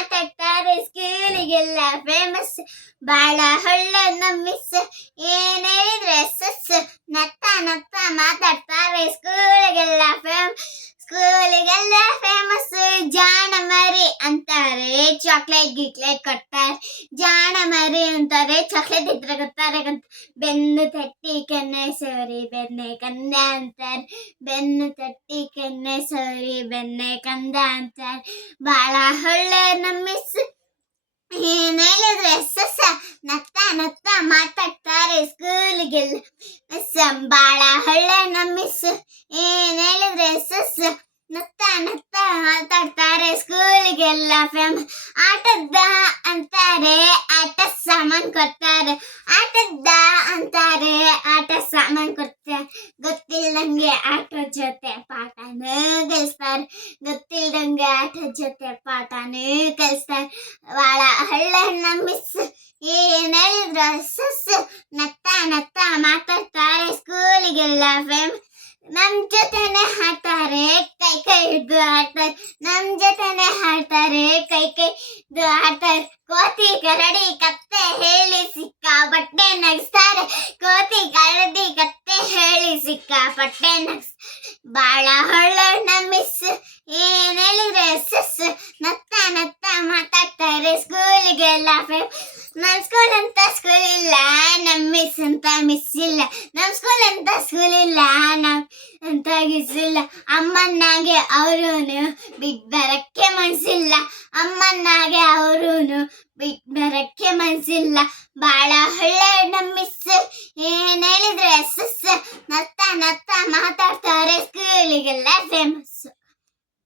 ಮಾತಾಡ್ತಾರೆ ಸ್ಕೂಲಿಗೆಲ್ಲ ಫೇಮಸ್ ಬಾಳ ಹೊಳ್ಳೆ ನಮ್ಮ ಮಿಸ್ ಏನ್ ಹೇಳಿದ್ರೆ ಸಸ್ ನತ್ತ ನತ್ತ ಮಾತಾಡ್ತಾರೆ ಸ್ಕೂಲಿಗೆಲ್ಲ ಫೇಮ್ ಸ್ಕೂಲಿಗೆಲ್ಲ ಫೇಮಸ್ ಜಾಣ ಮರಿ ಅಂತಾರೆ. ಚಾಕ್ಲೇಟ್ ಗಿಕ್ಲೇಟ್ ಕೊಡ್ತಾರೆ. ಜಾ ಮರಿ ಅಂತಾರೆ ಚಾಕ್ಲೇಟ್ ಇದ್ರೆ ಕೊಡ್ತಾರೆ ಅಂತ ಬೆನ್ನು ತಟ್ಟಿ ಕೆನ್ನೆ ಸರಿ ಬೆನ್ನೆ ಕಂದ ಅಂತಾರೆ ಬೆನ್ನು ತಟ್ಟಿ ಕೆನ್ನೆ ಸರಿ ಬೆನ್ನೆ ಕಂದ ಅಂತಾರೆ ಬಾಳ ಹೊಳ್ಳೆ ನಮ್ಮಿಸ್ ಏನ್ ಹೇಳಿದ್ರೆ ಸಸ ನತ್ತ ನತ್ತ ಮಾತಾಡ್ತಾರೆ ಸ್ಕೂಲಿಗೆಲ್ಲ ಮಿಸ್ ಬಾಳ ಹೊಳ್ಳೆ ನಮ್ಮಿಸ್ ಏನ್ ಹೇಳಿದ್ರೆ ಸಸ್ ನತ್ತ ನತ್ತ ಮಾತಾಡ್ತಾರೆ ಸ್ಕೂಲಿಗೆಲ್ಲ ಫೇಮ್ ಆಟದ ಅಂತಾರೆ ಆಟ ಸಾಮಾನ್ ಕೊಡ್ತಾರೆ ಆಟದ ಅಂತಾರೆ ಆಟ ಸಾಮಾನ್ ಕೊಡ್ತಾರೆ ಗೊತ್ತಿಲ್ದಂಗೆ ಆಟ ಜೊತೆ ಪಾಠನೂ ಕಲಿಸ್ತಾರೆ ಗೊತ್ತಿಲ್ದಂಗೆ ಆಟ ಜೊತೆ ಪಾಠನೂ ಕಲಿಸ್ತಾರೆ ಭಾಳ ಹಳ್ಳ ಮಿಸ್ ಏನ್ ಹೇಳಿದ್ರ ಸಸ್ ನತ್ತ ನತ್ತ ಮಾತಾಡ್ತಾರೆ ಸ್ಕೂಲಿಗೆಲ್ಲ ಫೇಮ್ ನಮ್ ಜೊತೆನೆ ಹಾಡ್ತಾರೆ ಕೈ ಕೈ ಹಿಡ್ದು ಆಡ್ತಾರೆ ನಮ್ ಜೊತೆನೆ ಹಾಡ್ತಾರೆ ಕೈ ಕೈ ಹಿಡ್ದು ಆಡ್ತಾರೆ ಕೋತಿ ಕರಡಿ ಕತ್ತೆ ಹೇಳಿ ಸಿಕ್ಕ ಬಟ್ಟೆ ನಗಿಸ್ತಾರೆ. ಕೋತಿ ಕರಡಿ ಕತ್ತೆ ಹೇಳಿ ಸಿಕ್ಕ ಬಟ್ಟೆ ನಗ್ಸ್ ಬಾಳ ಹೊಳ್ಳ ಮಿಸ್, ಏನ್ ಹೇಳಿದ್ರೆ ಸಸ್ ನತ್ತ ನತ್ತ ಮಾತಾಡ್ತಾರೆ ಸ್ಕೂಲಿಗೆಲ್ಲ ಫೇಮ್ ನಮ್ ಸ್ಕೂಲ್ ಅಂತ ಸ್ಕೂಲ್ ಇಲ್ಲ, ನಮ್ ಮಿಸ್ ಅಂತ ಮಿಸ್ ಇಲ್ಲ. ನಮ್ ಸ್ಕೂಲ್ ಅಂತ ಸ್ಕೂಲ್ ಇಲ್ಲ, ನಮ್ ಅಂತ ಮಿಸ್ ಇಲ್ಲ. ಅಮ್ಮನಾಗೆ ಅವರೂನು ಬಿಗ್ ಬರಕ್ಕೆ ಮನ್ಸಿಲ್ಲ. ಅಮ್ಮನಾಗೆ ಅವರು ಬರಕ್ಕೆ ಮನ್ಸಿಲ್ಲ. ಬಾಳ ಹಳ್ಳೆ ನಮ್ಮಿಸ್. ಏನ್ ಹೇಳಿದ್ರೆ ಸಸ್ ನತ್ತ ನತ್ತ ಮಾತಾಡ್ತಾರೆ ಸ್ಕೂಲಿಗೆಲ್ಲ